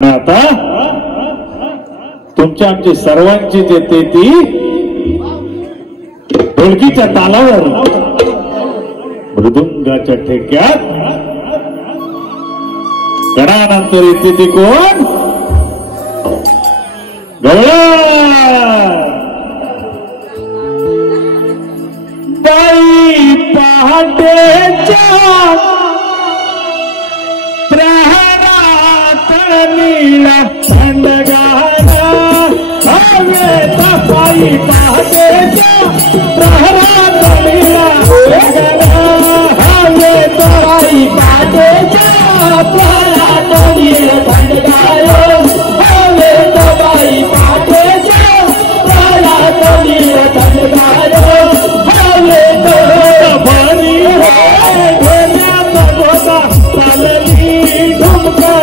आता तुमच्या आमची सर्वांची जेते ती ढोलकीच्या तालावर मृदुंगाच्या ठेक्यात गणानंतर येते ती कोण गवळा बाई पहाटेच्या नीला थंडगारा हवेत पायी पहाटेच्या प्रहरात नीला थंडगारा हवेत पायी पहाटेच्या प्रहरात नीला थंडगारा हवेत पायी पहाटेच्या प्रहरात नीला थंडगारा हवेत भरी ढोल्यात गोदा चालली ढुमका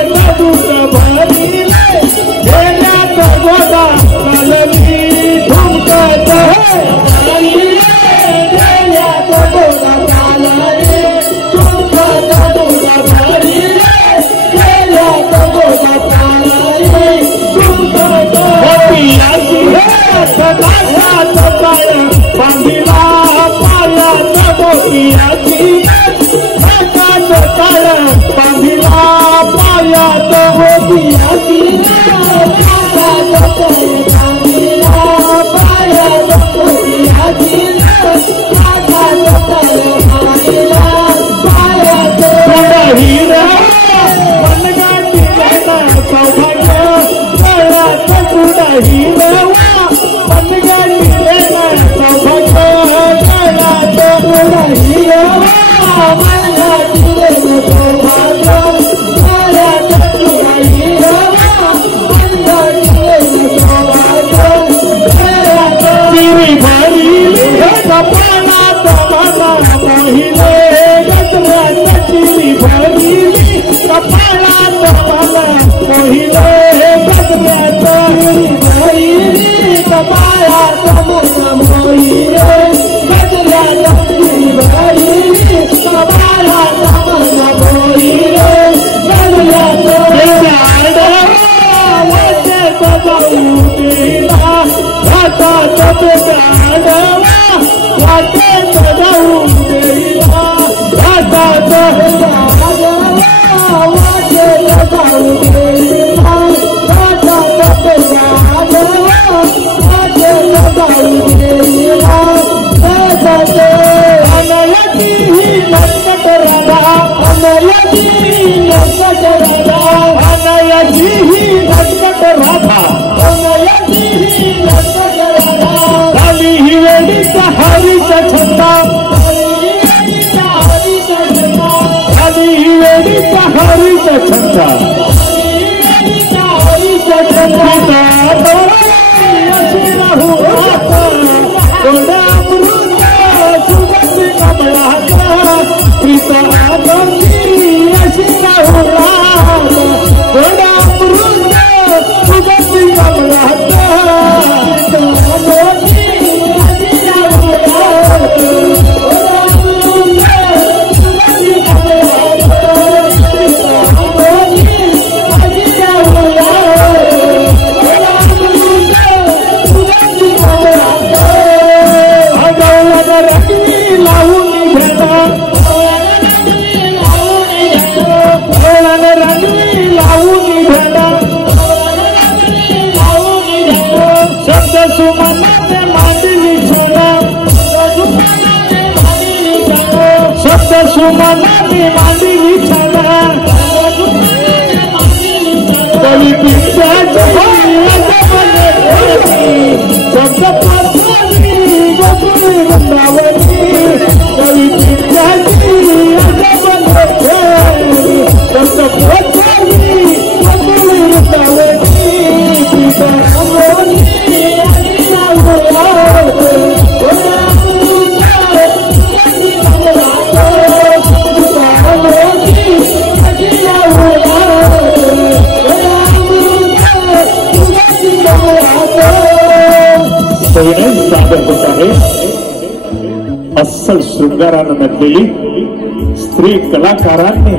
अस्सल शृंगारानं नटलेली स्त्री कलाकारांनी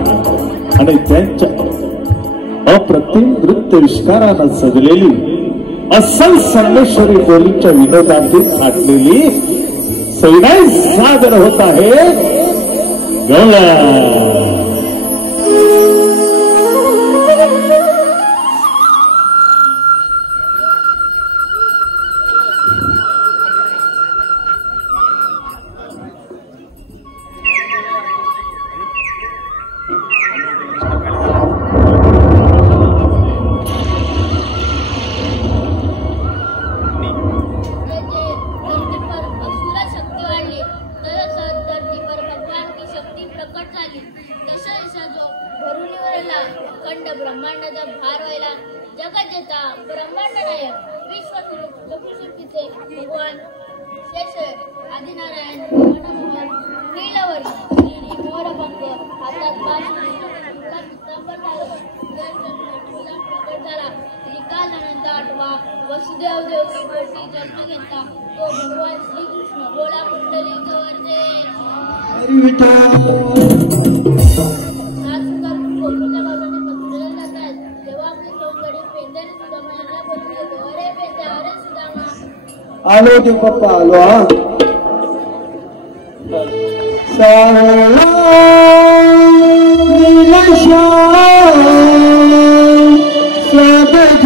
आणि त्यांच्या अप्रतिम नृत्य विष्कारानं सजलेली अस्सल संगमेश्वरी बोलीच्या विनोदांती थाटलेली सैराई सादर होत आहे गवळण. ब्रह्मांडाचा भार व्हायला जगज्जेता ब्रह्मांड नायक विश्वसृष्टीचे भगवान शेष आदिनारायण मनमोहन नीलवरी मोरपंख हातात बासुरी प्रकट झाला. काल अनंत आठवा वसुदेव देवकी पोटी जन्म घेतला तो भगवान श्रीकृष्ण बोला कुंडलिक वरचे आलो देव पप्पा आलो. सावळा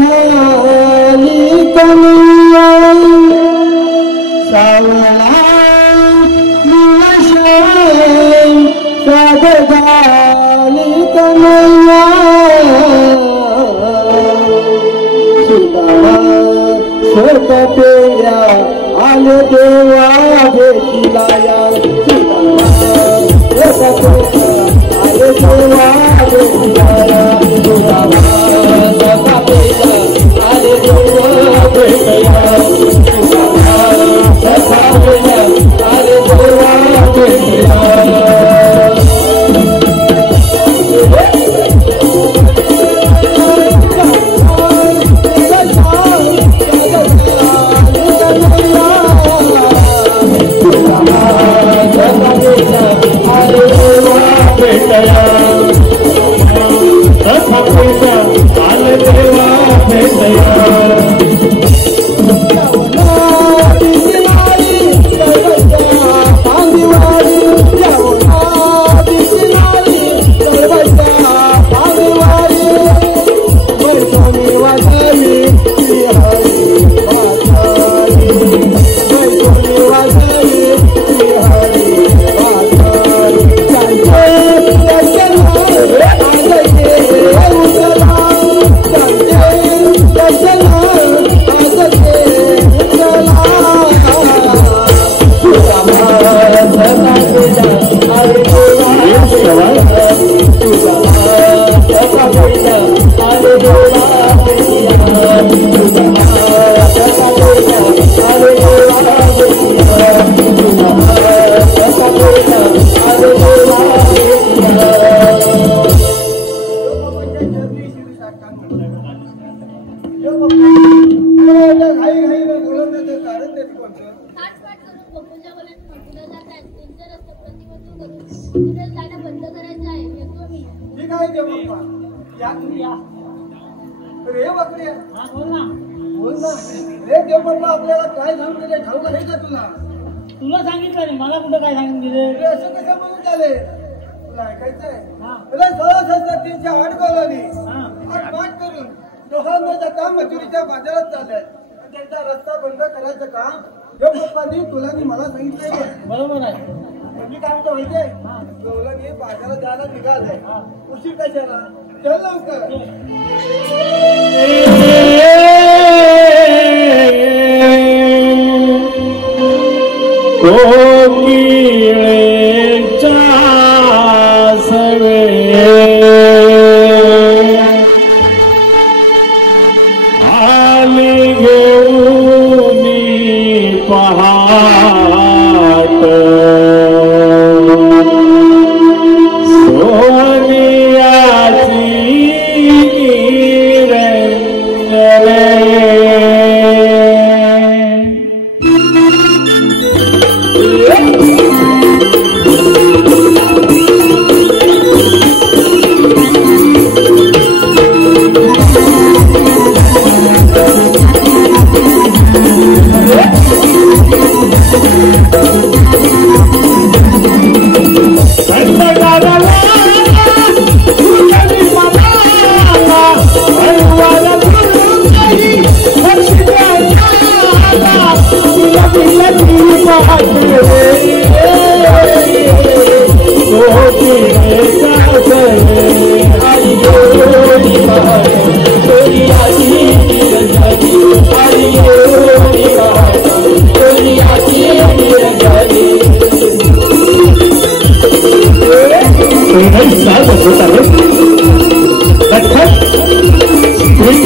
स्वागताली कन्या सावळा स्वागताली कन्या सुदामा पेया आले देवा भेटीला आले देवा भेटीला आले देवा भेटया आले देवा भेटया. आपल्याला काय सांगितले ठाऊक आहे का तुला? तुला सांगितलं नाही मला कुठं काय सांगितले? असं कसं म्हणून झाले तुला ऐकायचंय? तुला 16 अडकवलं पाठ करून दोघांचं काम मजुरीच्या बाजारात चाललंय. त्यांचा रस्ता बंद करायचं काम हे पप्पांनी तुला मला सांगितलंय. बरोबर आहे. मी काय म्हणतो माहितीये गवळणी बाजारात जायला निघालंय. उशीर कशाला? चल लवकर.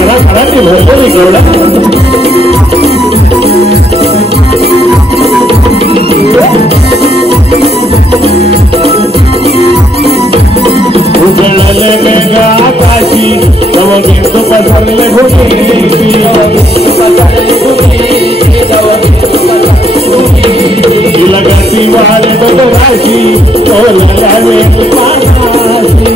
घराघरांनी भरलेली गवळण उजळले मेघ आकाशी नवगीत पसरले भूमी लगती वाढ बदलाशी बोलल्या वेळी पानाशी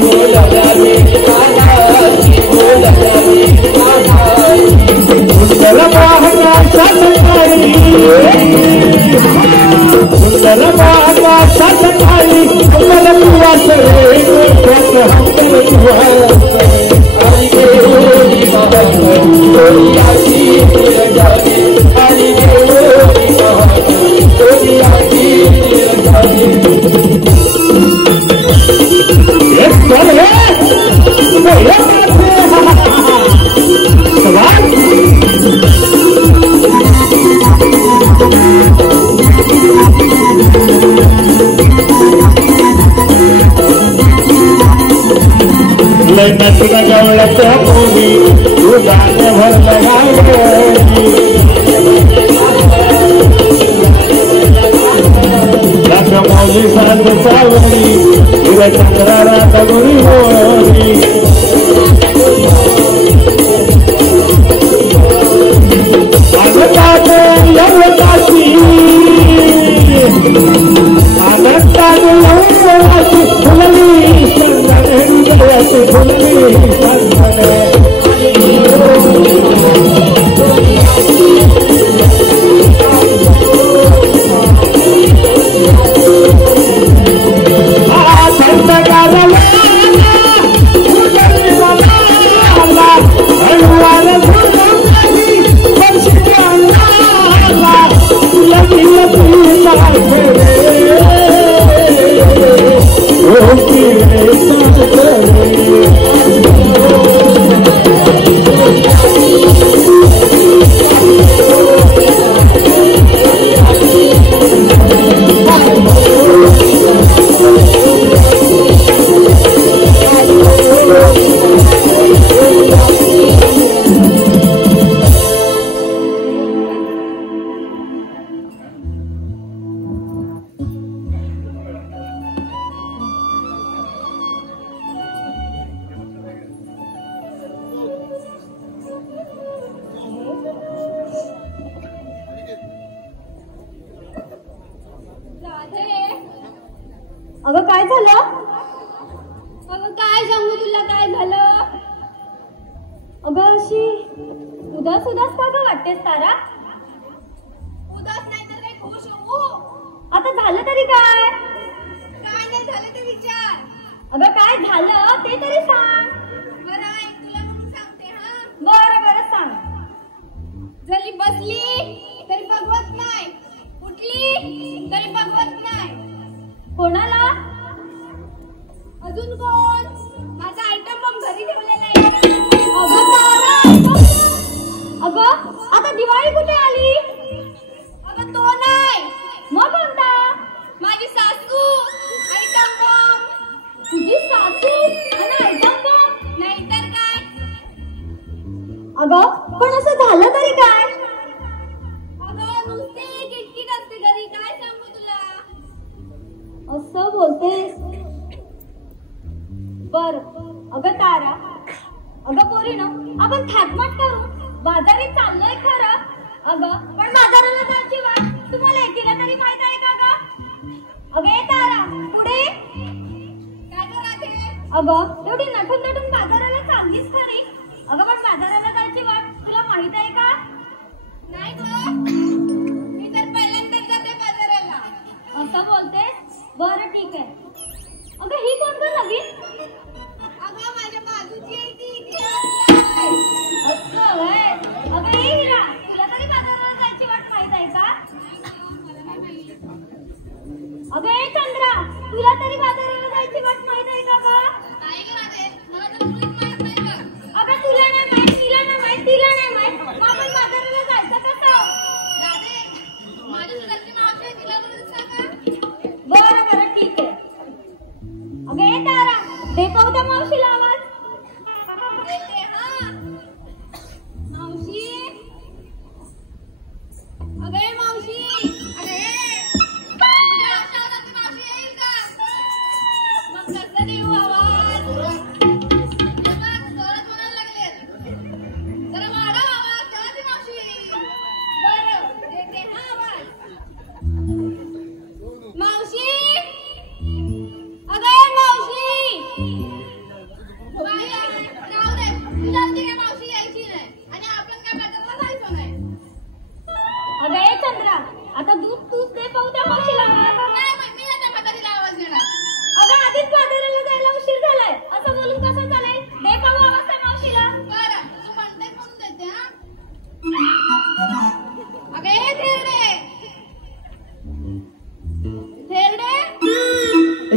सुंदर बाहकाशात काळी सुंदर बाहकाशात काळी सुंदर तुवास रे गोष्ट हंतर तुवास नटना गवळ्याच्या पोरी तू गाणं भरलं गाय मौली सांग सावरी हिर चंद्राला दगुरी होरी आनंदाने यवताची आनंदाने यवताची फुलली संगणे हृदयाची फुलली संगणे अगं काय झालं? अगं काय सांगू तुला काय झालं? अगं अशी उदास उदास का गं वाटतेस तारा? उदास नाही तर काय खुश होऊ? आता झालं तरी काय? काय नाही झालं ते विचार. अगं काय झालं ते तरी सांग. बरं ऐक तुला म्हणून सांगते हा. बरं बरं सांग. जरी बसली तरी बघवत नाही, उठली तरी बघवत नाही. कोणाला? अजून कोण? माझा आयटम बॉम्ब घरी ठेवलेला आहे. अगं तारा, अगं आता दिवाळी कुठे आली? अगं तो नाही. मग कोणता? माझी सासू. Item bomb. तुझी सासू आणि आयटम बॉम्ब? नाहीतर काय. अगं पण असं झालं तरी काय? अगं नुसती किटकिट असते घरी, काय सांगू तुला. असं बोलतेस? बर. अगं तारा, अगं पोरीनो आपण थाटमाट करू बाजारी चाललोय खरं. अगं पण बाजाराला जायची वाट तुम्हाला एकीला तरी माहित आहे का गं? अगं ए तारा पुढे. काय करायचे? अगं एवढी नटून नटून बाजाराला चाललीस खरी. अगं पण बाजाराला जायची वाट तुला माहित आहे का? नाही गं, मी तर पहिल्यांदाच जाते बाजाराला. असं बोलतेस? बरं ठीक आहे. अगं ही कोण गं नवीन? अगं माझ्या बाजूची आहे ती. असं होय. अगं ए हिरा, तुला तरी बाजाराला जायची वाट माहित आहे का? अगं ए चंद्रा, तुला तरी बाजाराला जायची वाट माहित आहे का गं? नाही गं, मला तर मुळीच माहित नाही गं. अगं तुला नाही माहित, तिला नाही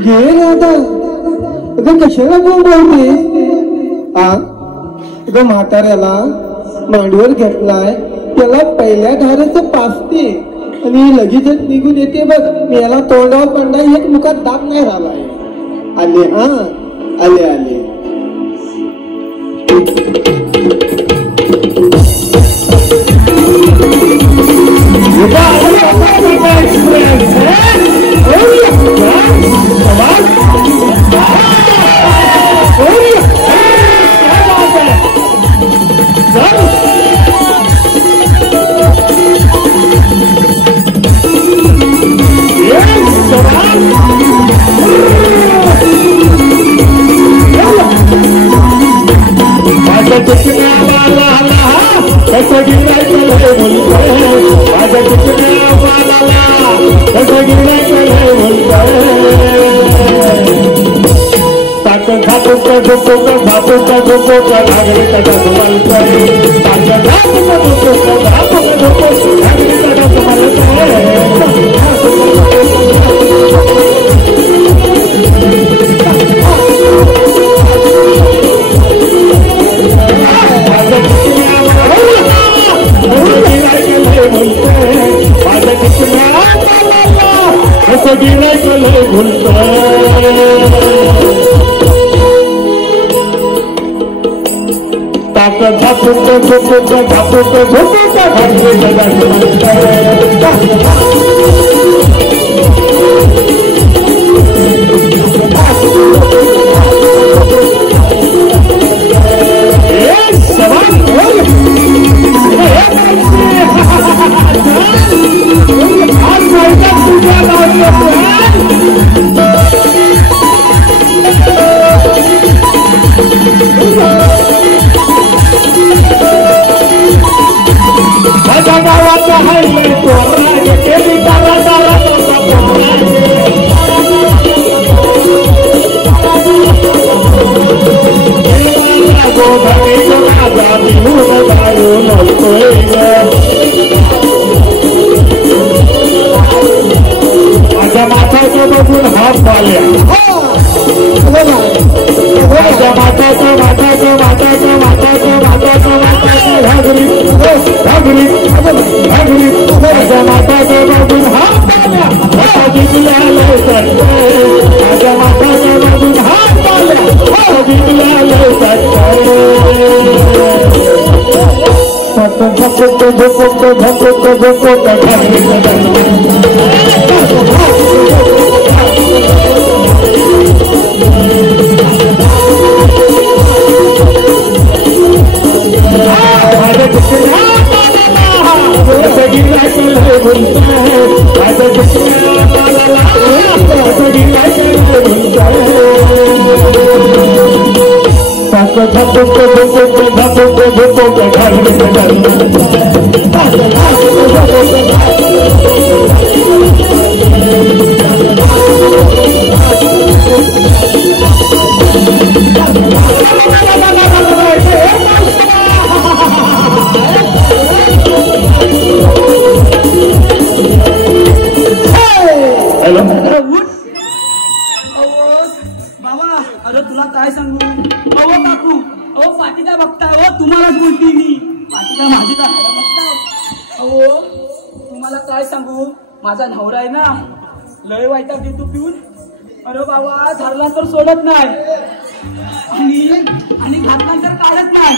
घे राधा अगं कशाला बोलते हा अगं म्हाताऱ्याला मांडीवर घेतलाय त्याला पहिल्या धाराचं पाचते आणि लगेचच निघून येते बघ मी याला तोंडावर पडला एक मुखात दाब नाही राहिलाय आले हा आले आले माझा नवरा आहे ना लय वाईटा देतो पिऊन अरे बाबा धरला तर सोडत नाही आणि घातला तर काढत नाही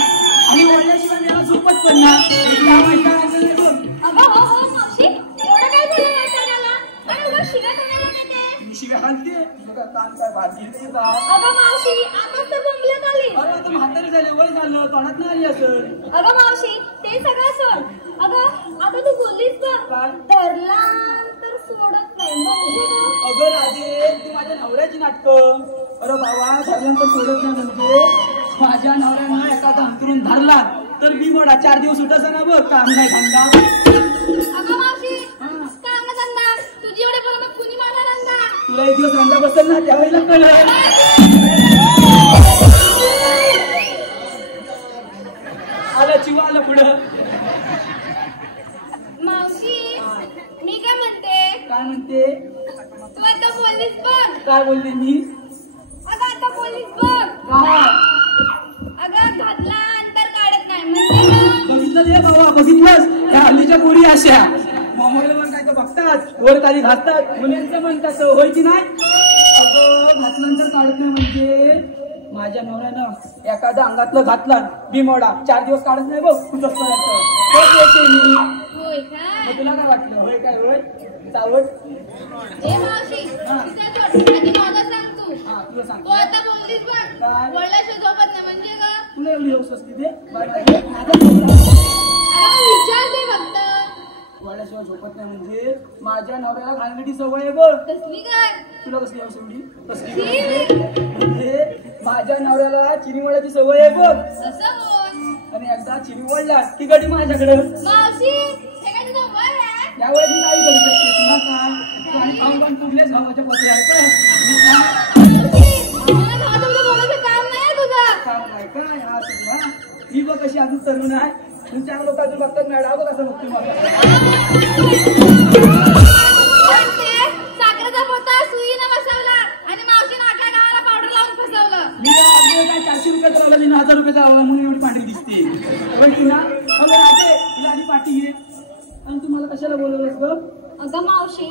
आणि ओढल्याशिवाय त्याला झोपत पण नाही शिव्या घालते म्हातारी झाले वय झालं तोंडात नाही असं अगं मावशी ते सगळं सोड अगं आता तू बोललीस बघ धरला तर सोडत नाही अगं राजे तू माझ्या नवऱ्याची नाटकं अरे बाबा धरल्यानंतर सोडत नाही म्हणजे माझ्या नवऱ्यानं एखादा अंतरून धरला तर मी मोडा 4 दिवस उठायचा ना बघ काम नाही धंदा अगं मावशी काम धंदा तुझी एवढे बोल कुणी मला धंदा तुला 1 दिवस धंदा बसेल ना त्यावेळेला कळलं आलं चिवा आलं पुढं मावशी मी काय म्हणते काय म्हणते तू आता बोललीस बघ. काय बोलले मी? अगं आता बोललीस बघ. काय अगं घातला अंतर काढत नाही म्हणजे बघितलं रे बाबा, बघितलंस? ह्या हल्लीच्या पोरी अशा मोबाईलवर काय तर बघतात, वर खाली घालतात, मुलींचं मन कसं होय की नाही? अगं घातल्यानंतर काढत नाही म्हणजे माझ्या नवऱ्यानं एखादा अंगातलं घातला बिमोडा 4 दिवस काढत नाही बघ तुझं मी. होय काय? मग तुला काय वाटलं? होय काय होय चावट? ए मावशी तिच्या जोड आधी मला सांग तू. हा तुला सांग. तू आता बोललीस बघ. काय? बोलल्याशिवाय झोपत नाही म्हणजे का? तुला एवढी हौस असते ते अगं विचार दे फक्त. वळल्याशिवाय झोपत नाही म्हणजे माझ्या नवऱ्याला घालण्याची सवय आहे बघ. कसली काय? तुला कसली हौस एवढी? कसली छी. म्हणजे माझ्या नवऱ्याला चिनी वळायची सवय आहे बघ. कसं बोल? आणि एकदा चिनी वळला की गडी माझ्याकडे. मावशी हे काय तुझं वय आहे? या वेळेस मी काही करू शकते तुला काय? तू आणि खाऊन खाऊन फुगलेस भावाच्या पत्र्यावर मला भावाचं बोलायचं काम नाही तुझं. काम नाही काय? हा तुझा ही बघ कशी अजून तरुण आहे. तुमच्या लोक अजून बघतात मॅडम बघ असं बघते मला. पण ते साखरेचा पोता सुईनं बसवला आणि मावशीनं अख्ख्या गावाला पावडर लावून फसवलं. मी आपल्याला काय 400 रुपयाचा लावला, मी 1000 रुपयाचा लावला म्हणून एवढी पांढरी दिसते. ओळखी ना? अगं राहते तुला आधी पाठी घे. आणि तू मला कशाला बोलवलंस ग? अगं मावशी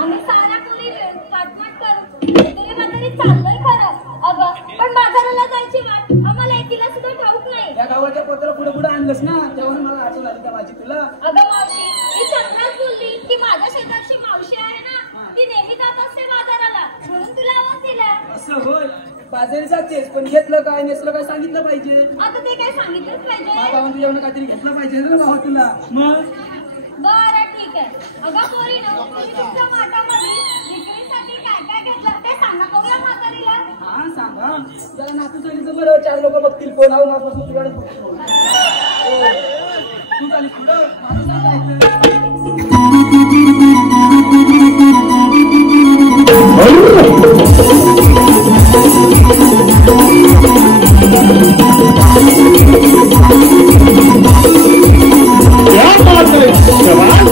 आम्ही साऱ्या पोरी काटमाट करू तरी म्हातारी चाललोय खरं. अगं पण बाजाराला जायची वाट आम्हाला एकीला सुद्धा ठाऊक नाही. या गावाच्या पोत्याला पुढे पुढे आणलंस ना, तेव्हा मला आठवण आली का माझी तुला? अगं मावशी मी चांगलाच बोलली की माझ्या शेजारची मावशी आहे ना ती नेहमी जात असते बाजाराला म्हणून तुला आवाज दिला. असं होय? बाजारी जातेस पण घेतलं काय नेसलं काय सांगितलं पाहिजे. आता ते काय सांगितलंच पाहिजे. बाबा तुझ्यावर काहीतरी घेतलं पाहिजे ना भावा तुला. मग बरं ठीक आहे. अगं पोरीनो तुम्ही तुमच्या माठामध्ये विक्रीसाठी काय काय घेतलं ते सांगा बघूया म्हातारीला. हा सांगा जरा नातू सांगितलं बरं, 4 लोक बघतील कोण आहो माझपासून तुझ्याकडे बघतो. तू चालीस पुढं माझं सांगायचं. क्या बात है जवान.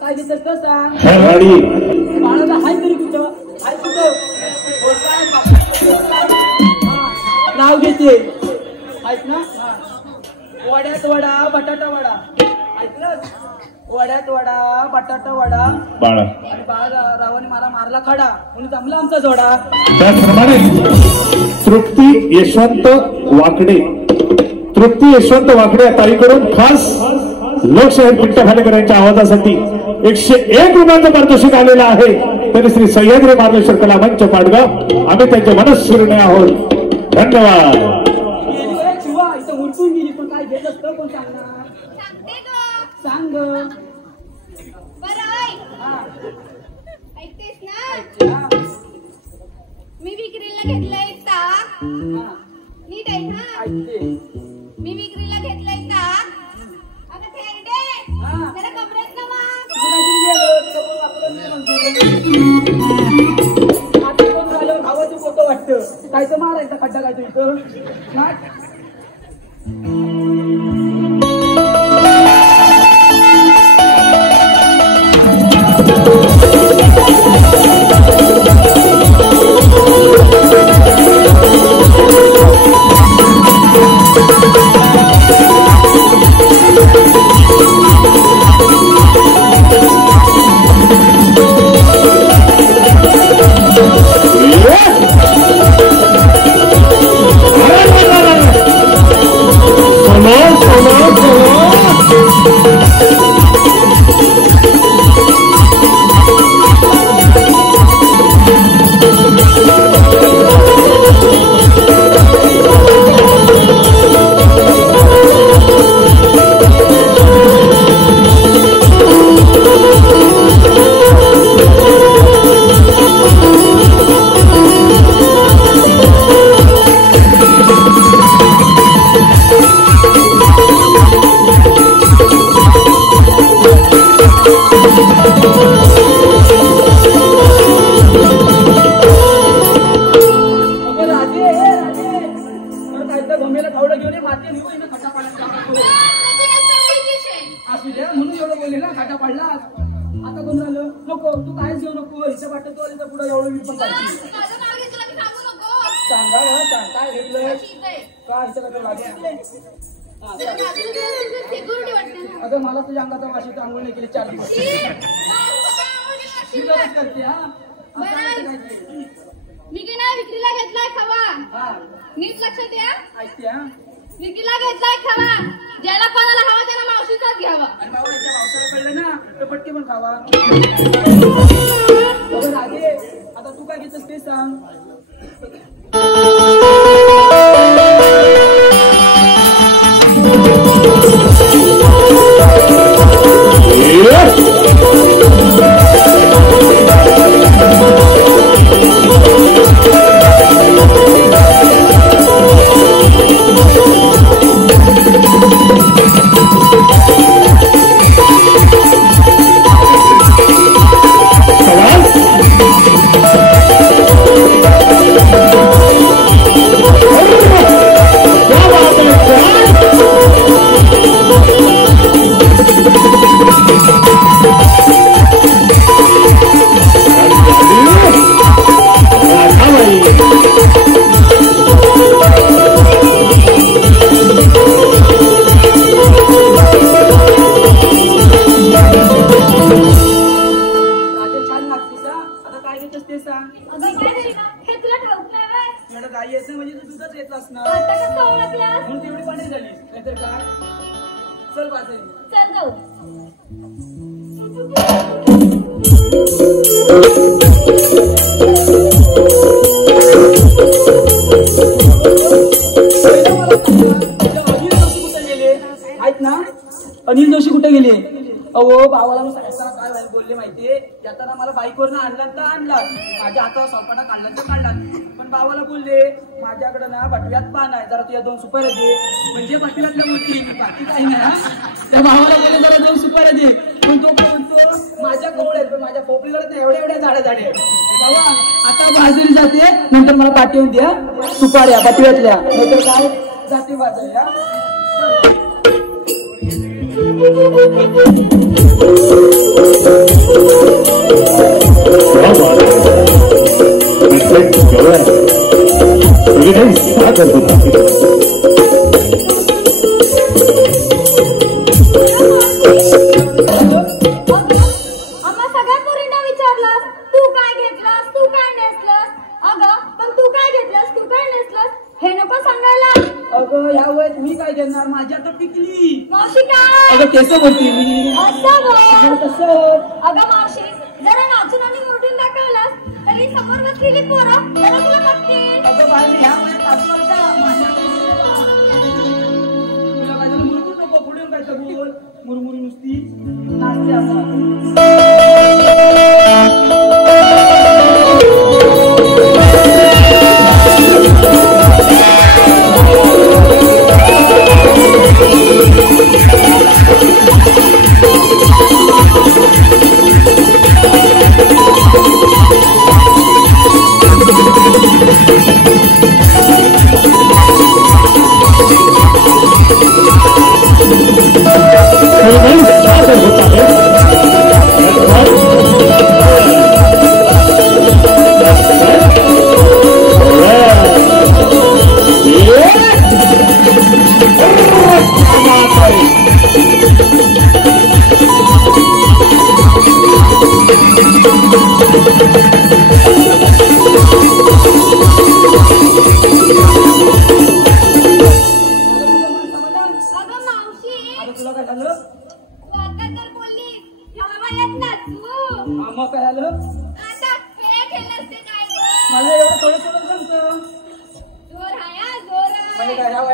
काय घेतलं तर सांग. हराडी बाळाला हाय तरी कुठं हाय कुठं नाव घेते ऐक ना. वड्यात वडा बटाटा वडा ऐकलं. वड्यात वडा बटाटा वडा बाळा. आणि रावाने मला मारला खडा म्हणून जमला आमचा जोडा. त्याचप्रमाणे तृप्ती यशवंत वाकडे या ताईकडून खास लोकशाहीर पिंट्या भालेकर यांच्या आवाजासाठी 101 रुपयांचं पारितोषिक आलेलं आहे. तरी श्री सह्याद्री मार्लेश्वर कला मंच पाडगाव आम्ही त्यांचे मनस्विरणे आहोत. धन्यवाद. शिवा इथं उलटून गेली पण काय घेत असतं कोण सांगणार. सांगते ग. सांग बरं ऐक. हा. ऐकतेस ना. हा. मी विक्रीला घेतलंय ताक. हा. नीट ऐक ना. ऐकते. मी विक्रीला घेतलंय ताक. अगं थेरडे हा. जरा कपड्यात ना वाग. आता कोण झालं भावाचं पोतं वाटतं काय तर मारायचा खड्डा काय तो इथं Yeah. असू द्या म्हणून एवढं बोलले ना खाटा पाडला. आता कोण झालं नको तू काहीच घेऊ नको हिच्या वाटत तो पुढे एवढं मी पण पाहिजे सांगा सांग काय घेतलं का हिच्या लागेल. अगं मला तुझ्या अंगाचा वाशी आंघोळ नाही केली 4 दिवस करते. हा मी की नाही विक्रीला घेतलाय खवा. हा नीट लक्षात द्या. ऐकते. हा विक्रीला घेतलाय खवा. ज्याला कोणाला हवा त्याला मावशीचाच घ्यावा. आणि बाबा याच्या पावसाळ्यात पडलं ना तर पटके पण खावा. बघ रागे आता तू काय घेतस ते सांग. अनिल जोशी कुठे गेले. अहो भावाला मी साहेबांना काय व्हायला बोलले माहितीये. येताना मला बाईकवरनं आणला तर आणला माझ्या हातावर स्वतःला काढला तर काढला. पण भावाला बोलले माझ्याकडे ना बटव्यात पान आहे जरा तुझ्या 2 सुपाऱ्या दे. म्हणजे बटव्यातल्या मूर्ती बाकी काही नाही. त्या भावाला बोलले जरा 2 सुपाऱ्या दे. पण तो काय म्हणतो माझ्या कवळ आहेत पण माझ्या पोपडीला एवढ्या झाडे बाबा आता बाजरी जाते नंतर मला पाठवून द्या सुपाऱ्या बटव्यातल्या नंतर काय जाते बाजरी. आम्हा सगळ्या पोरींना विचारलं तू काय घेतलंस तू काय नेसलंस. अगं पण तू काय घेतलंस तू काय नेसलंस हे नको सांगायला. अगं ह्या वयात मी काय घेणार माझी आता पिकली. मावशी काय अगं केस बोलते मी असं बघ. कसं. अगं मावशी जरा नाचून आणि मोठून दाखवलास तरी समोर बसलेली पोरं जरा तुला बघतील. अगं बाहेर ह्या वयात असं का माझ्या तुला काय झालं मुरमुर नको पुढे काय तर बोल मुरमुरी नुसती नाचते आपण.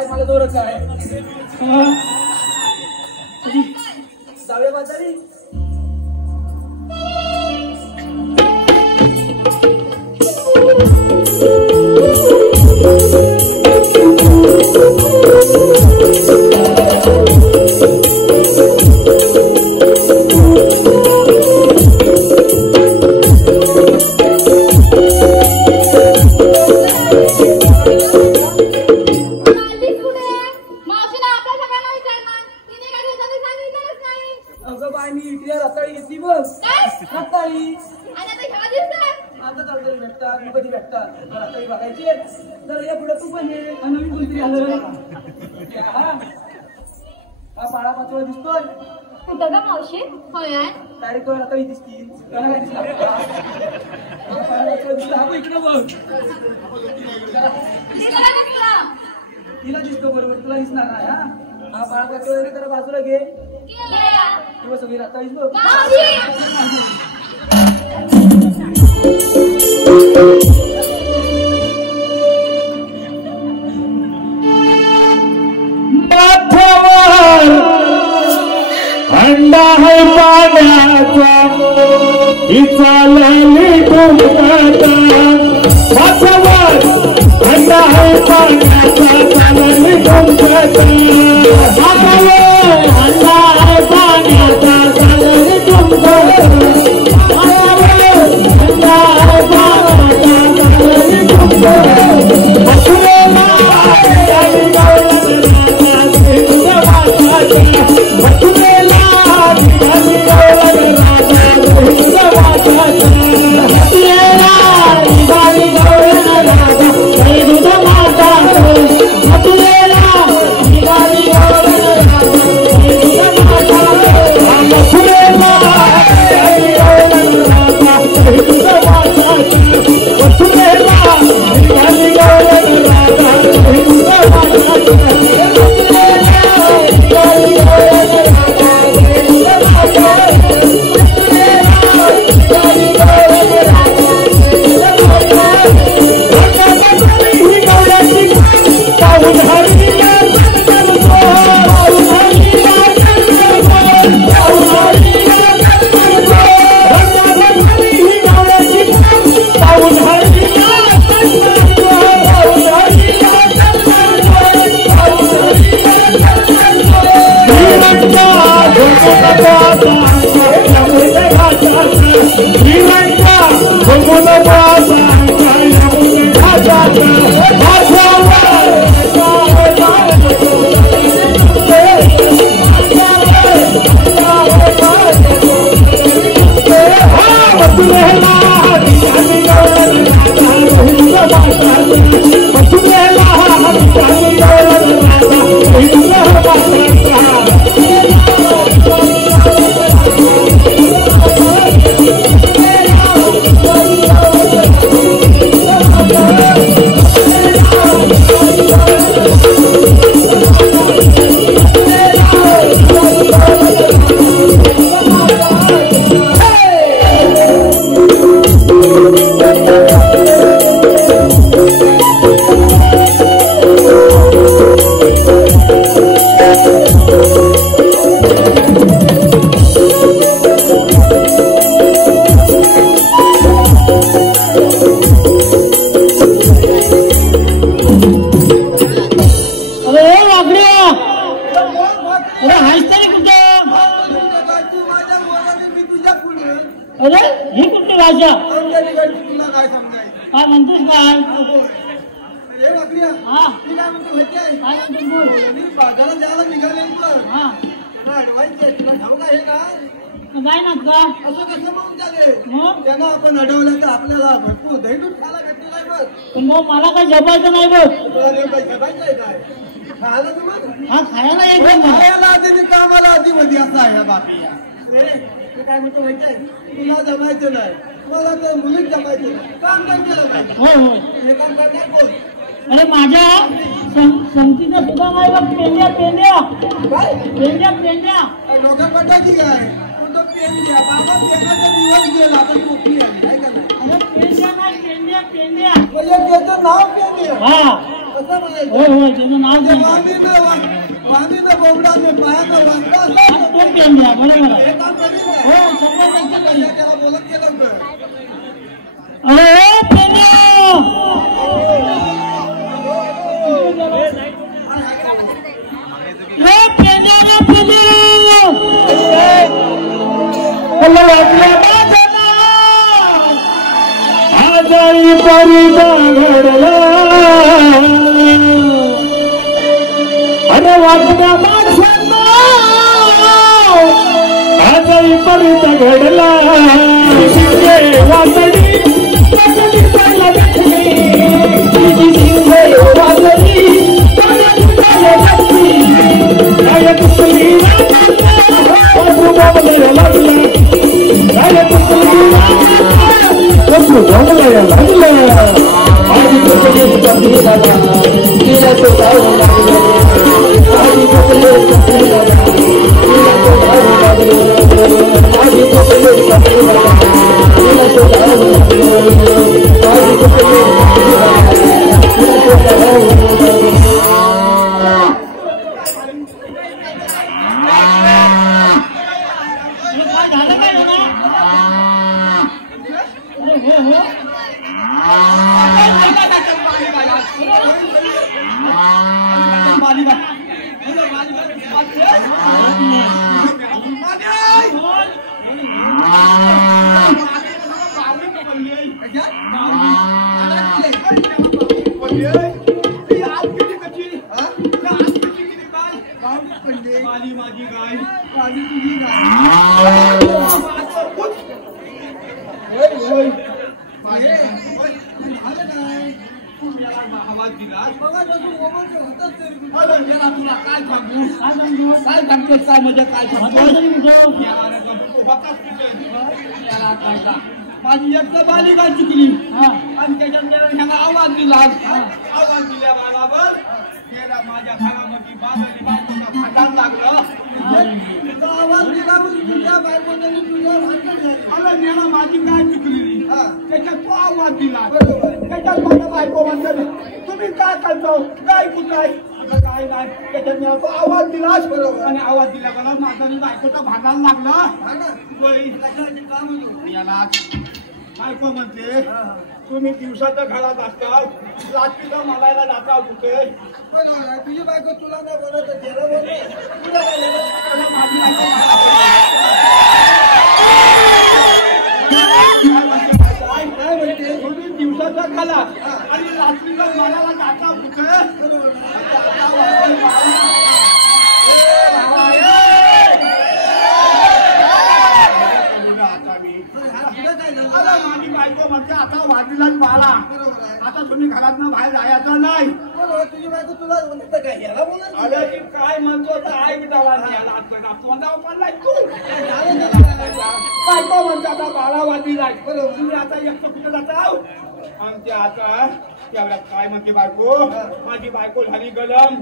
मला दोरच आहे जाऊया बाजारी. रताळी घेतली बघ. काय रताळी आणि आता ह्या दिवसात आता चालतंय भेटतात मी कधी भेटतात रताळी बघायची तर या पुढे तू पण ये नवीन कोणतरी आलं हा पाळा पाचोळा दिसतोय कुठं का मावशी होय डायरेक्ट रताळी दिसतील त्याला काय दिसला पाळा पाचोळा दिसला हा इकडे बघ तिला दिसतो बरोबर तुला दिसणार नाही हा पाळा पाचोळा जरा बाजूला घे किंवा सगळी रताळीच बघ अंडा है पाण्याचा चालली तुमचा माथ्यावर अंडा है पाण्याचा चालली तुमचा माथ्यावर अंडा है पाण्याचा चालली तुमचा माथ्यावर अंडा है पाण्याचा चालली तुमचा अरे ही कुठली भाषा तुला काय सांगायचं काय म्हणतोस काय हे वाकड्या हा मी काय म्हणतो माहिती आहे काय म्हणतोस बोल मी बाजारात जायला निघाले पण हा अडवायचं आहे तुला ठाऊक आहे का काय ना का असं कसं म्हणून झाले मग त्यांना आपण अडवलं तर आपल्याला भरपूर दैनूट खायला भेटलं नाही बघ पण मग मला काय जपायचं नाही बघ तुला नेमकं जगायचंय काय खायला तुम्हाला हा खायला येत नाही खायला आधी ते कामाला आधी मध्ये असं आहे बापी ते काय म्हणतो माहिती आहे तुला जमायचं नाही तुम्हाला तर मुलीच जमायचं नाही काम काय केलं काय होय होय हे काम करणार कोण अरे माझ्या संगतीचा सुद्धा नाही बघ पेंड्या पेंड्या काय पेंड्या पेंड्या डोक्यात पटायची काय पण तो पेन द्या बाबा पेनाचा दिवस गेला आता टोपली आली आहे का नाही अरे पेंड्या नाही पेंड्या पेंड्या म्हणजे त्याचं नाव पेन द्या हा असं म्हणायचं होय होय त्याचं नाव ते पेंड्या वाणीनं बोबडाने पायानं वाजता असं कोण पेंड्या बरोबर आहे हे काम करीत हो नाही 100% नाही. त्याला बोलत गेलं तर अरे पेंड्या ए पेंड्या रे पेंड्या हल्ला वाजला आजाई परिदा घडला अरे वाटण्या माणसांना आजाई वारीचा घडला शिंगे वाचडी दिसायला भेटली शिंगे वाचडी काय कुठली बोंबलायला लागला काय कुठली बोंबलायला लागला माझी कुठली कधी झाला तिला तो जाऊ लागला माझी कुठली कधी झाला तिला तो जाऊ लागला माझी कुठली कधी झाला तिला तो जाऊ लागला माझी कुठली कधी झाला तिला तो जाऊ लागला माझी गाय माझी तुझी गाय आवाज दिला तुला काय सांगू काय सांगतोस काय म्हणजे काय सांगतो माझी एक बालिका चुकली आणि त्याच्यात ह्याला आवाज दिला आवाज दिल्याबरोबर माझ्या घरामध्ये बाजारी बायकोचा भांडण लागलं आवाज दिला तुझ्या बायकोने तुझ्या भांडण मला माझी काय चुकली त्याच्यात तो आवाज दिला त्याच्यात माझ्या बायको म्हणतात तुम्ही काय करतो काय कुठाय काय नाही त्याच्यात मला तो आवाज दिलाच बरोबर आणि आवाज दिल्यावर माझा बायकोचा भांडण लागला याला बायको म्हणते तुम्ही दिवसाच्या घरात असतात रात्रीला मलायला जाता कुठे तुझी बायको तुला नाही बोलत तुम्ही दिवसाच्या खाला आणि रात्रीला मलाला जाता कुठे माझी बायको म्हणते आता वाजलाच बाळा आता तुम्ही घरातनं बाहेर जायचं नाही तुझी बायको तुला म्हणते काय याला बोलत अरे ती काय म्हणतो तर ऐक त्याला याला तोंडावर पडलाय तू बायको म्हणते आता बाळा वाजलाय बरोबर तुम्ही आता एकटं कुठे जाता आणि ते आता त्यावेळेला काय म्हणते बायको माझी बायको झाली गलम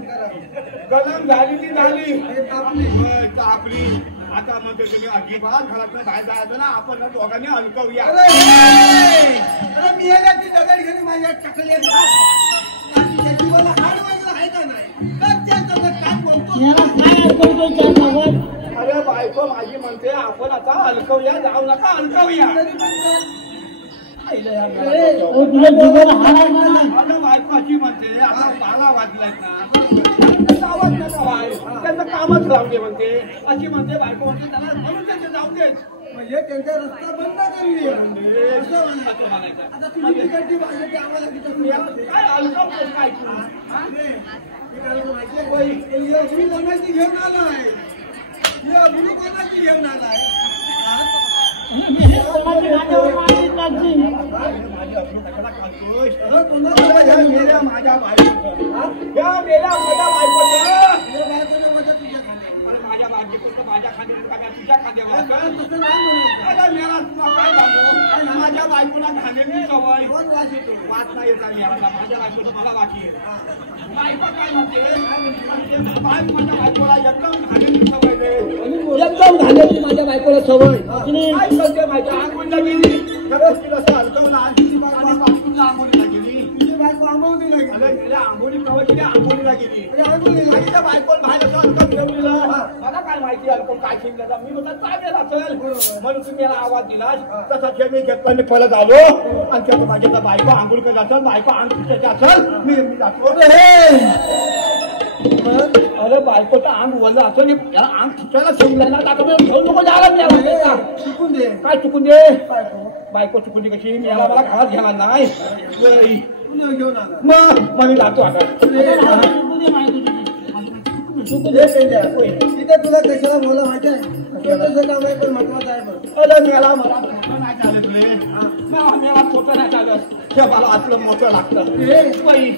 झाली ती झाली आपली आता म्हणते तुम्ही अजिबात घरातून बाहेर जायचं ना आपण दोघांनी हलकवूया मी दगड घेऊन माझ्या टाकले अरे बायको माझी म्हणते आपण आता हलकवूया जाऊ नका हलकवूया बायकोची म्हणते आता बाळा वाजलाय ना त्यांचं कामच राहू दे म्हणते अशी म्हणते बायको म्हणते त्याला म्हणून त्यांचे जाऊ दे म्हणजे त्यांचा रस्ता बंद करूया आता तुझी तिकडची बाजूची आम्हाला काय हलकाव काय तुम्ही लग्नाची घेऊन आलाय कोणाची घेऊन आलाय माझ्या बायकोचं माझ्या खांद्यावर तुझ्या खांद्यावर माझ्या बायकोला खांद्याची सवय वाच नाही येत माझ्या बायकोचं मला वाची बायको काय म्हणते माझ्या बायकोला एकदम खांद्याची सवय एकदम घाल्याची माझ्या बायकोला सवय काय म्हणते माझ्या आंघोळीला गेली खरंच तिला असं हलकवलं आणि बाथरूमला आंघोळीला गेली तुझी बायको आंघोळीला गेली आंघोळी कवा केली आंघोळीला गेली आईच्या बायकोन बाहेर हलकं घेऊन दिलं मला काय माहिती हलकं काय शिकलं मी म्हणतात काय गेला असेल म्हणून तुम्ही याला आवाज दिला तसा मी घेतला मी परत आलो आणि त्यात माझ्या बायको आंघोळ करत असेल बायको आंघोळीच्या असेल मी जातो अरे बायकोचं अंग वल्लं असं याला अंग खिचायला शिवला घेऊन नको जायला चुकून दे काय चुकून दे बायको चुकून दे कशी याला मला घरात घेणार नाही मग मी जातो आता हे पेंड्या तिथे तुला कशाला बोला माहिती आहे छोटंसं काम आहे पण महत्वाचं आहे बघ. अरे मला मोठं नाही चालत तुले मला छोटं नाही चालत हे मला आपलं मोठं लागतं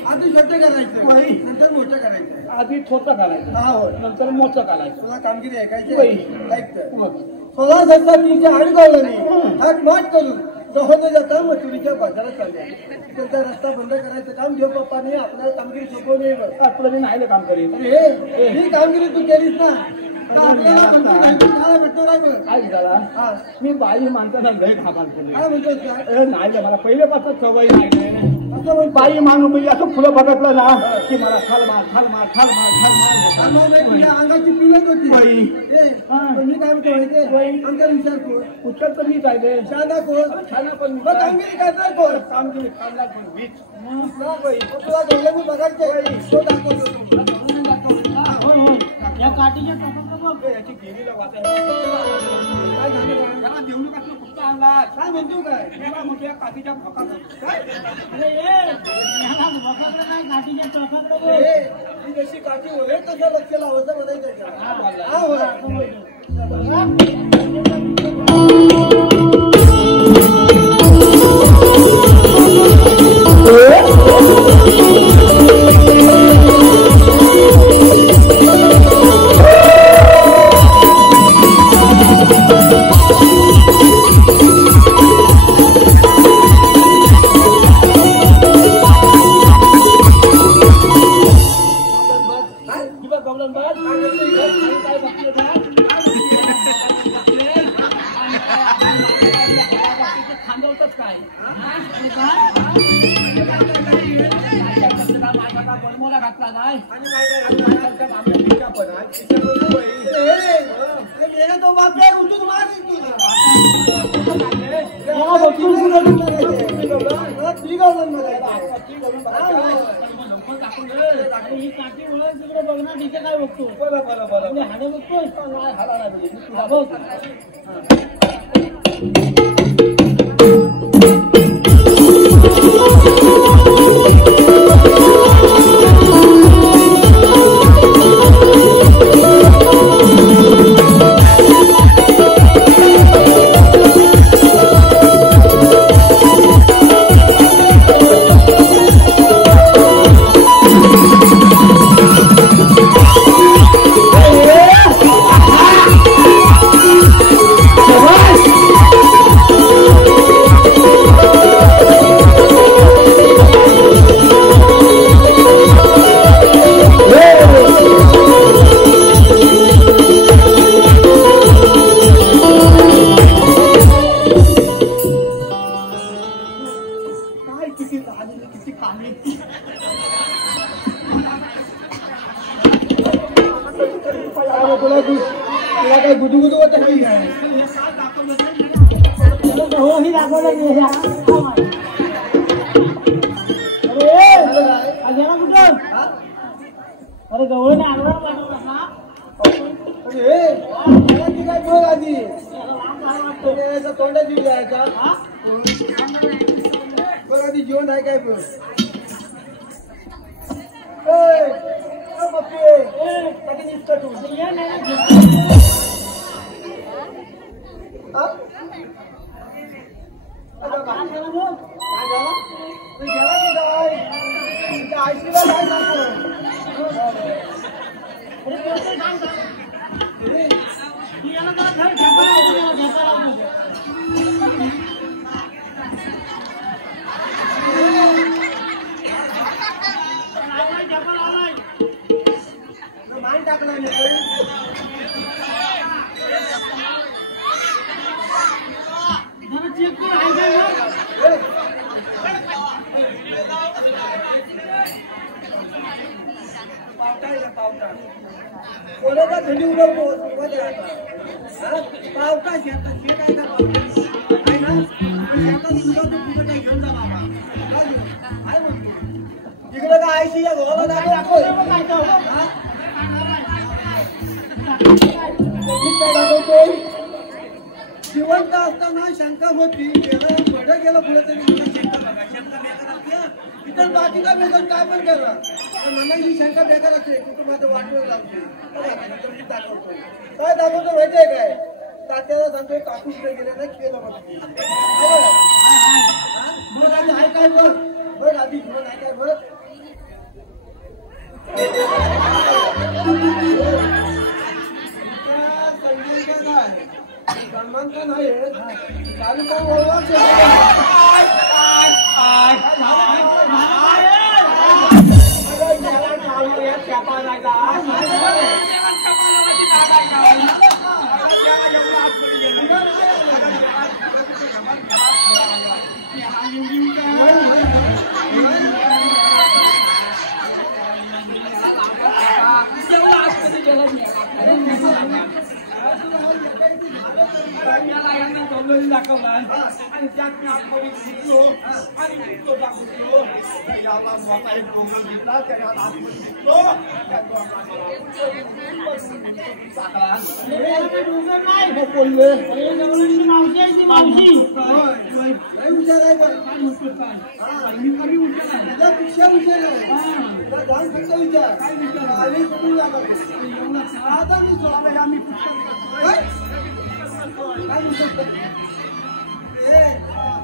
आधी छोटं करायचं नंतर मोठं करायचं. आधी छोटं करायचं हा हो नंतर मोठं करायचं तुला कामगिरी ऐकायची ऐकतं 16 अडगवलं हात माट करून जहोदच्या काम चुरीच्या बाजारात चालले. त्यांचा रस्ता बंद करायचं काम घेऊ पप्पाने आपल्याला कामगिरी सोपवली आपलं नाही काम करीत ही कामगिरी तू केलीस ना भेटतो काय झाला मी बाई माणसाला लय घाबरतो काय म्हणतोस काय नाही मला पहिल्यापासून सवय नाही बाई माणूस म्हणजे असं फुलं बघितलं ना की मला खाल मार अंगाची पिलत होती बाई मी काय म्हणतो माहितीये आमचा विचार कोण उच्चार तर मी पाहिजे शाना कोण छान पण कामगिरी करणार कोण कामगिरी खाल्ला पण वीज तुला दोघं मी बघायचे तो दाखवतो या काठीच्या टोकाला याची गेलीला काय झालं देवणी कसलं फक्त आणला काय म्हणतो काय मला मोठ्या काठीच्या भोकात काय अरे याला भोकाकडे काय काठीच्या टोकाकडे ही जशी काठी होईल तसं लक्ष लावायचं म्हणायचं ही काठी वळून तिकडे बघणार तिथे काय बघतो बरं हाडे बघतोय हाला बघ तुला काय गुदुगुदू होत नाही हो ही दाखवलं गेला कुठं अरे गवळीने आंगण पाठवला ना काय बघ आधी तोंडा जीव जायचा बघ आधी जेवण आहे काय बघ मान टाकला कोणाचा थंडी उडव पावटा शेत आहे का आहे ना घेऊन जा बाबा काय म्हणतो तिकडे काय आयशी या घोला जिवंत असताना शंका होती बडं गेलं पुढे तरी शंका बघा शंका इतर बाकी काय बेसन काय पण करणार मला ही शंका बेकार असते कुटुंबाचं वाटवं लागते दाखवतो काय दाखवतो माहितीये काय तात्याला सांगतोय कापूस गेल्यानं केलं बघ आहे काय बघ आधी घेऊन आहे काय बघ सन्मान का नाही तालुका दाखवला आणि त्यात मी आतमध्ये शिकलो आणि शिकलो दाखवलो याला मोठा एक डोंगर दिसला त्याला आतमध्ये शिकलो डोंगर नाही बोलले मावशी आहे ती मावशी विचार आहे काय म्हणतो काय मी कमी विचार आहे विचार विचार आहे जाऊन फक्त विचार काय विचार आली कमी लागला एवढा साधा मी सोडला आम्ही काय म्हणतो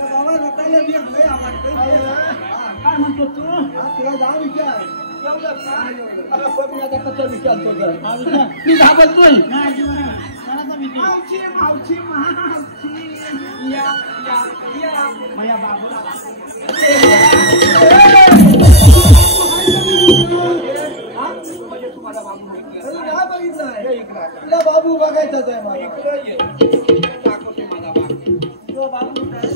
बाबा रताला मी भय आवडतो काय म्हणतो तू तुला जाऊ विचार एवढं काय मी आता कसं विचारतो मी घाबरतोय मावशी मावशी मावशी या या या माझ्या बाबूला तुम्हाला बाबू काय बघितलं तुला बाबू बघायचाच आहे मला इकडे ये दाखवते माझा बाबू तो बाबू काय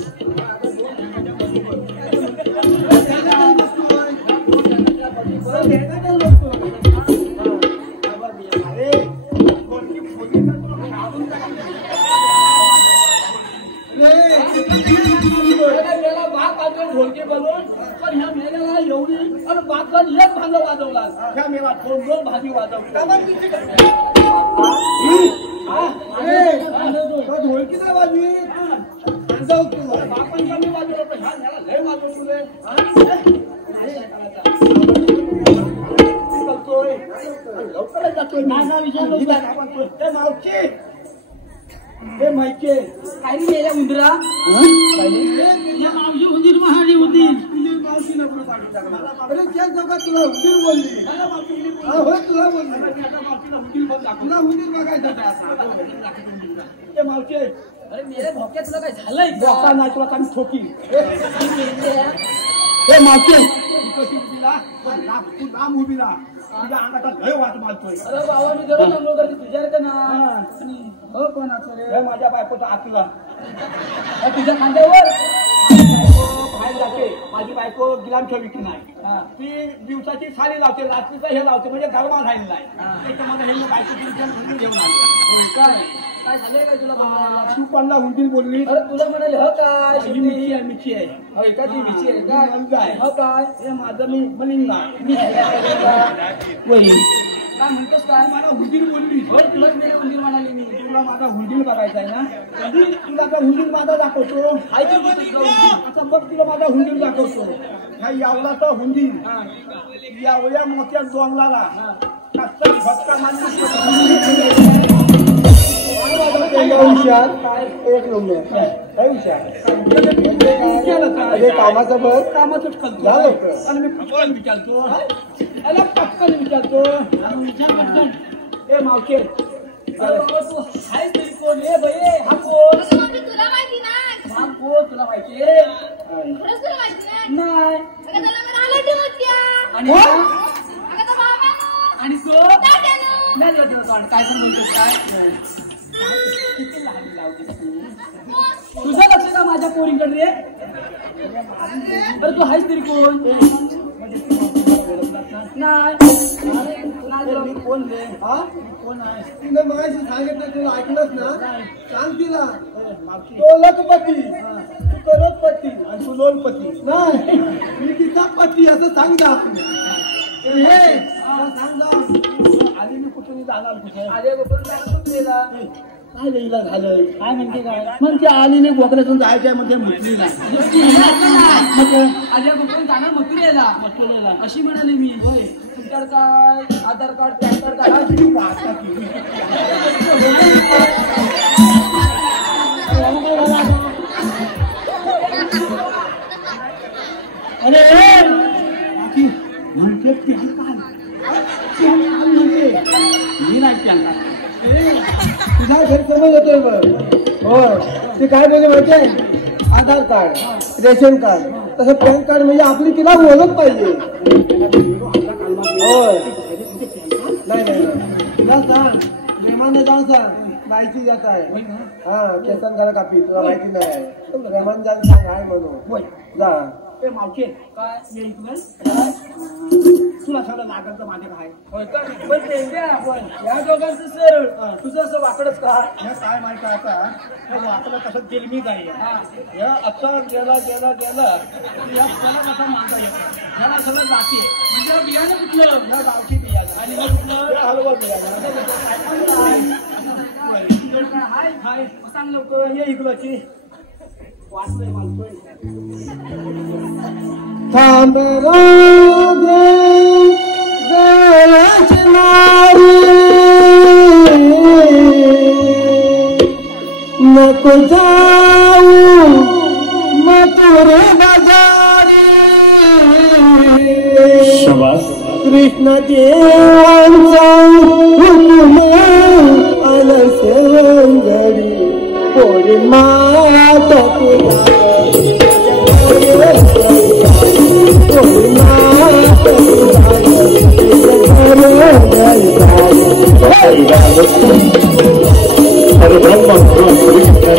ढोलके बनवून पण ह्या मेल्याला एवढी आणि बागन एक भांडं वाजवला ह्या मेला दोन भाजी वाजवली ढोलकी नाही वाजवी बापांच्या मी वाजवलं पण ह्या मेला लय वाजवले लवकरच जातोय माझा विचार मावशी हे माहिती काय मेल्या उंदरा मावशी उंदीर महाडी उंदीर मावशी नको अरे त्या जगात तुला उंदीर बोलली होय तुला बोलली तुला उंदीर बघायचं ते मावशी अरे मेरे भोक्या तुला काय झालंय भोका नाही तुला काय ठोकी हे मावशी तू लांब उभी राहा तुझ्या अंगात लय वाट मारतोय अरे बाबा मी जरा चांगलं करते तुझ्या ना हो कोणाचं रे माझ्या बायकोचा आतला तुझ्या खांद्यावर बाहेर जाते माझी बायको गिलामच्या विकी नाही ती दिवसाची साडी लावते रात्रीचं हे लावते म्हणजे गरमा झालेला आहे त्याच्यामध्ये हे बायको घेऊन आले काय झालंय काय तुला तू कोणला हुंदीर बोलली अरे तुला म्हणाले हो काय मिची आहे मिची आहे हो एकाची मिची आहे काय हो काय हे माझं मी मलिंगा काय म्हणतोस काय मला हुंदीर बोलली होय तुलाच मेरे हुंदीर म्हणाली मी तुला माझा हुंदीर बघायचा आहे ना तुला का हुंदीर माझा दाखवतो आता बघ तुला माझा हुंदीर दाखवतो ह्या यावलाचा हुंदीर यावल्या मोठ्या डोंगराला भक्ता माणूस एक नंबर काय हुशार कामाचं बघ कामाचंच करतो आणि मी पटकन विचारतो अरे पटकन विचारतो ए मावके तू आहेस तरी कोण ए बाई हा कोण तुला माहिती नाही हा कोण तुला माहिती खरंच तुला माहिती नाही त्याला मी राहिला ठेवत्या आणि आणि तो नाही काय सांगतो काय किती लहान लावते तुझं लक्ष का माझ्या पोरीकडे रे अरे तू आहेस तरी कोण नाही कोण रे हा कोण आहे तिने माझी सांगितलं तुला ऐकलंच ना सांग तिला तो लखपती तू करोडपती आणि तू लोलपती नाही मी तिचा पती असं सांग जा सांग जा आधी मी कुठून जाणार कुठे अरे गेला काय लिहिला झालंय काय म्हणते काय म्हणजे आलीने गोकऱ्यातून जायचंय म्हणजे म्हटली नाही आधी गोकून जाणार मथुरेला अशी म्हणाली मी होय कार्ड काय आधार कार्ड पॅन कार्ड काय अरे म्हणते तिची काय मी नाही त्यांना तुझा गैरसमज होतोय बघ. हो ते काय बोलले माहितीये आधार कार्ड रेशन कार्ड तसं पॅन कार्ड म्हणजे आपली तिला ओळख पाहिजे. होय नाही नाही तुला सांग रेमाने जाऊन सांग बाईची जात आहे. हा केसन झालं कापी तुला माहिती नाही रेमान जाऊन सांग आहे म्हणून जा. ते मावशे काय येईल तुला सगळं लागल तर माझ्या काय होय का पण ते आपण या दोघांचं सरळ तुझं असं वाकडच का हे काय माहिती आता आपलं कसं दिलमी काय हे आता गेला गेला गेला या सगळं कसा माझा येतो ह्याला सगळं जाती म्हणजे बियाणं कुठलं ह्या गावठी बियाणं आणि मग कुठलं हलवा बियाणं हाय हाय सांग लोक ये इकडची वाचलंय मालतोय थांब राधे गळचणारी नको जाऊ मथुर बाजारी शाबास. कृष्ण देवांचा हुकुम आला सवंगडी पोरी माता तुला अरे ब्रह्म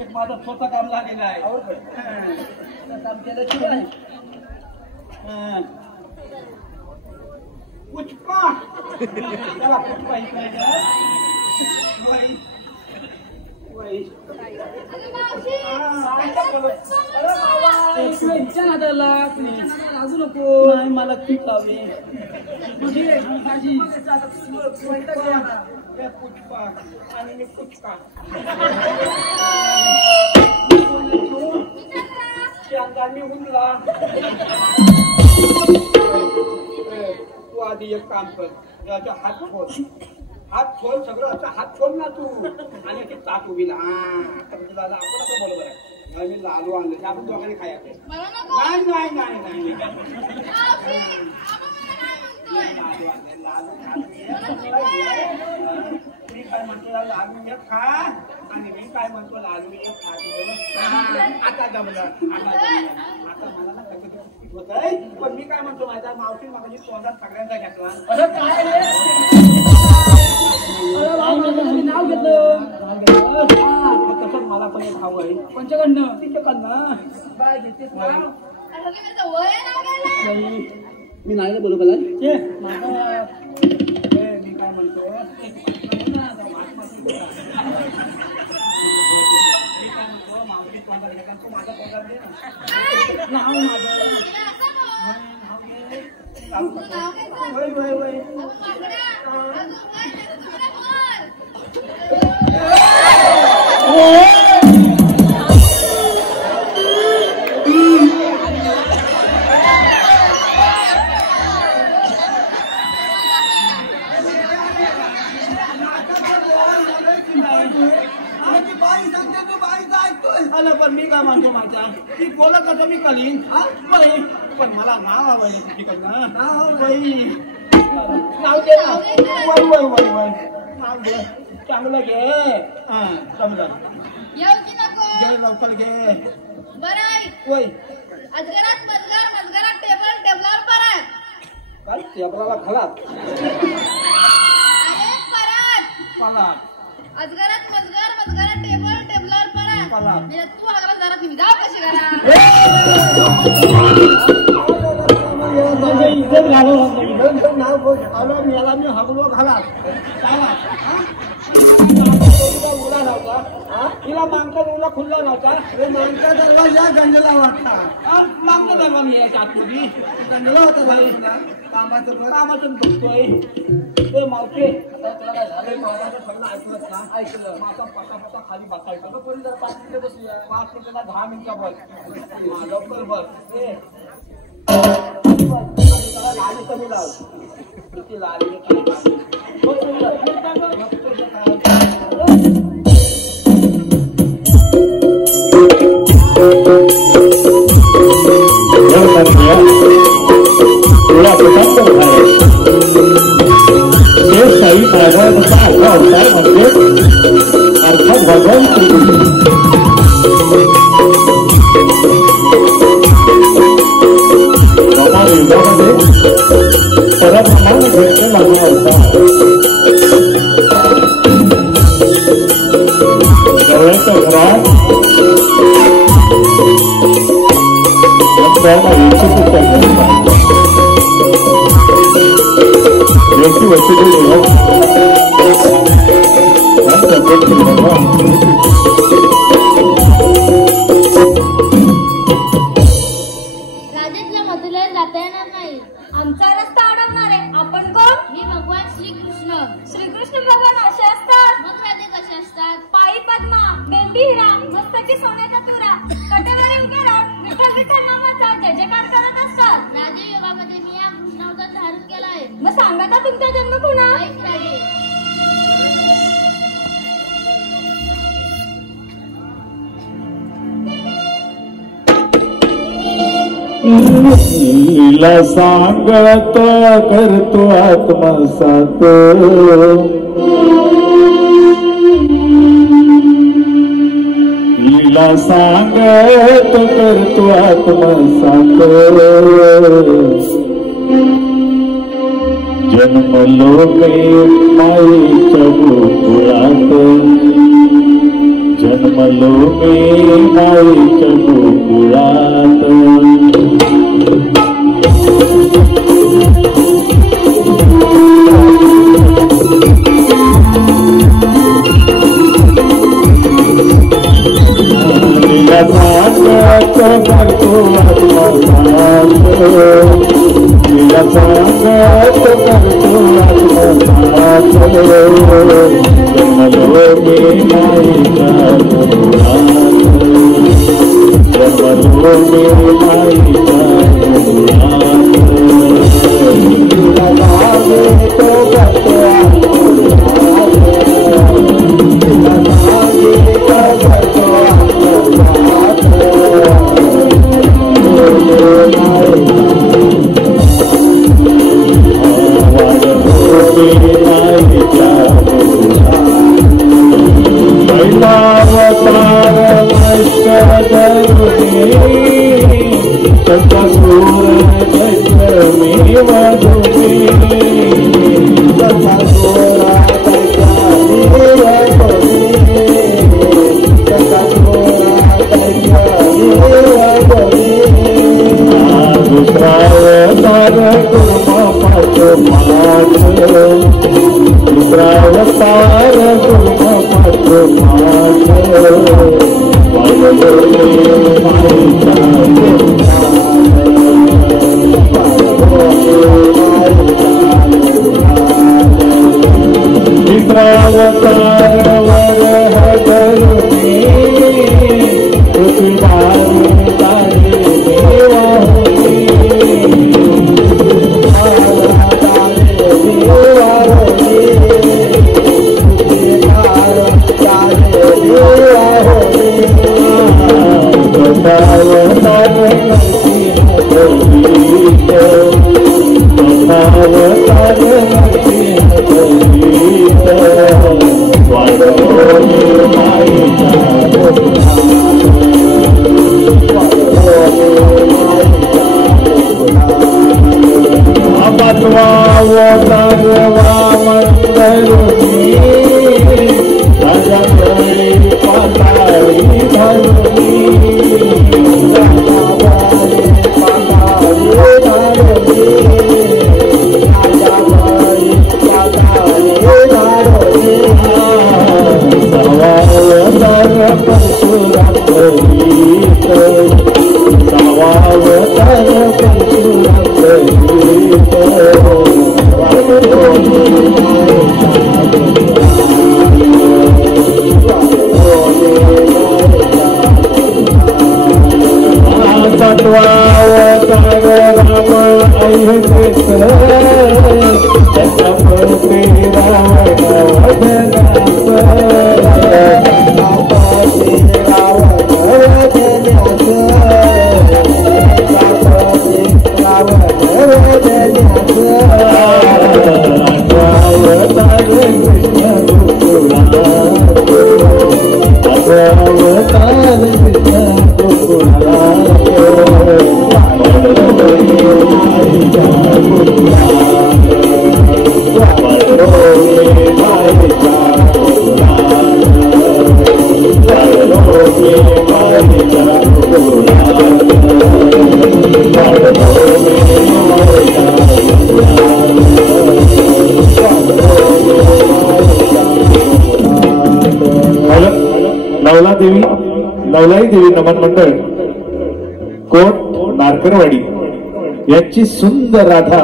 एक माझं स्वतः काम लागेल आहे काम केल्याशिवाय पुष्पा त्याला पुष्पा अजून नको मला पीक लावे पुष्पा आणि मी पुष्पा अंगाने उडला तू आधी एक काम कर याचा हात खोल सगळं असं हात खोल ना तू आणि ते ताट उभी ना आपण असं बरोबर आहे मी लालू आणलं आपण दोघांनी खायचं नाही नाही नाही नाही लालू मी काय म्हणतो लालू एक खा आणि मी काय म्हणतो लालू एक खातो आता जमलं आता मला ना कसं होत आहे पण मी काय म्हणतो माझ्या मावशी मागाची तोंडात सगळ्यांचा घेतला असं काय नाव घेतलं तसं मला पण एक हवं आहे कोणच्याकडनं तिच्याकडनं काय घेतेस ना आता तुम्ही तर वय नाव घ्यायला. नाही मी नाही बरोबर आहे माझं मी काय म्हणतो नाव माझं तू नाव घ्यायचं. वय वय वय अगं माकडा, अगं काय करायचं तुला बोल. अरे पण मी काय म्हणतो माझ्या ती बोलत कसं मी करीन बाई पण मला नाव हवं आहे तिकडनं बाई नाव दे ना वय वय वय वय नाव दे चांगलं घे हा समजा येऊ की नको. घे लवकर घे बरं ऐक. वय अजगरात मजगर, मजगरात टेबल, टेबलावर परत. काय टेबलाला घालात अरे परत. मला अजगरात मजगर, मजगरात टेबल, टेबलावर परत. मला. म्हणजे तू अगरात घरात मी जाऊ कशी घरात. इज्जत घालव नाव बोल आलो मेला मी हगलो घाला उडा नव्हता तिला मागचा उडा खुल्ला नव्हता मागचा दरवाजा गंजला वाटला. मागचा दरवाजा यायच्या आतमध्ये गंजला होता बाई कामाचं घर. कामातून बघतोय ते मावते आता तुला काय झालंय माझं सगळं ऐकलंच ना ऐकलं माझा पटा खाली बसायचं कोणी जर 5 मिनिटं बसूया 5 मिनिटाला 10 मिनिटं बस लवकर बस लाली कमी लाव किती लाली थोड़ा पसंद है ये सही भागवत का अर्थ होता है म्हणजे अर्थ भगवान परब्रह्माने भेटले लागला होता जवळच्या घरात व्यक्ती राजेशला मथुरेला जाता येणार नाही. आमचा रस्ता अडवणार आहे. आपण कोण? मी भगवान श्रीकृष्ण. श्रीकृष्ण भगवान असे असतात. मग राधे कसे असतात? पायी पद्मा, बेंबी हिरा, मस्तकी सोन्याचा तुरा, कटेवर उभे राहून विठ्ठल विठ्ठल नामाचा जय जयकार करत असतात. राजे योगामध्ये मी या कृष्णावतार धारण केला आहे. मग सांगा ना तुमचा जन्म कुणा? राजे लीला सांगत करतो आत्मसात लीला सांगत करतो आत्मसात जन्मलो मी माईच्या गोकुळात जन्मलो मी माईच्या गोकुळात Thank you. नवलाई देवी नमन मंडळ कोट नारकरवाडी यांची सुंदर राधा,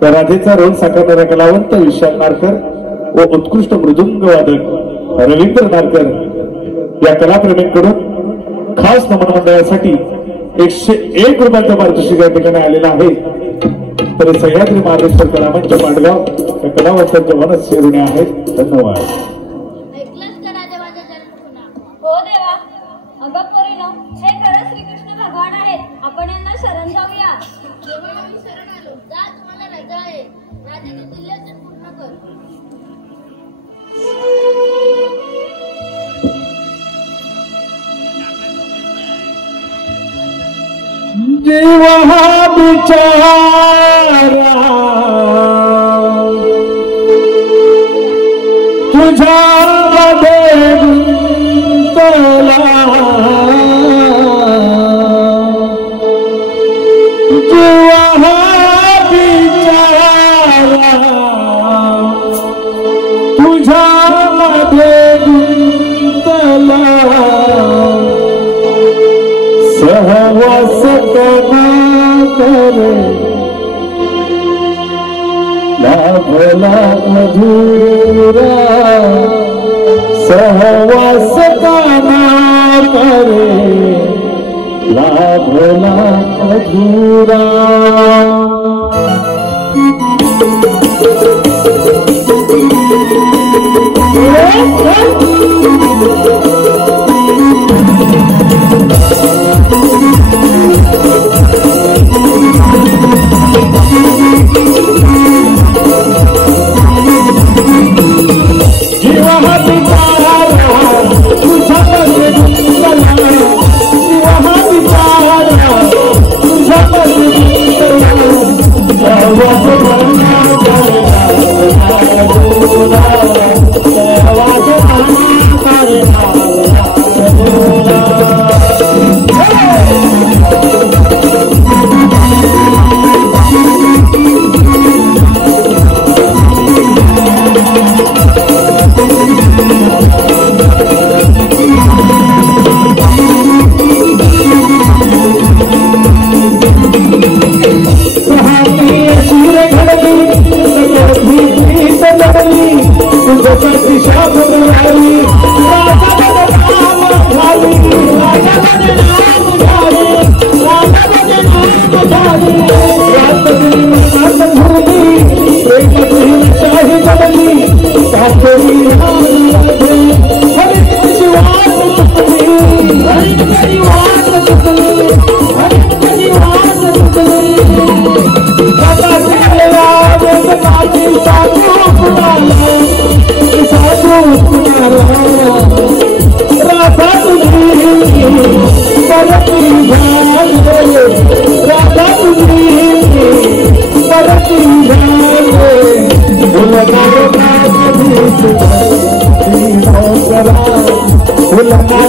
त्या राधेचा रोल साकारणारा कलावंत विशाल नारकर व उत्कृष्ट मृदुंग वादक रवींद्र नारकर या कलाप्रेमींकडून खास नमन मंडळासाठी 101 रुपयांचं पारितोषिक या ठिकाणी आलेलं आहे. तर सह्याद्री महाराष्ट्र कलामंच पाडगाव या कलावंतांच्या मनस्वी ऋणी आहेत. धन्यवाद. हो देवा, अगं पोरीनो, हे खरं श्रीकृष्ण भगवान आहेत. आपण यांना शरण जाऊया. तेव्हा आम्ही शरण आलो. जा, तुम्हाला रजा आहे. राजाने दिल्याचे पूर्ण कर. जीव हा बिचारा तुझ्यामध्ये गुंतला, जीव हा बिचारा तुझ्यामध्ये गुंतला, सहवास करे लाभला अधुरा, सहवास काना करे लाभला अधुरा. Thank you. Oh,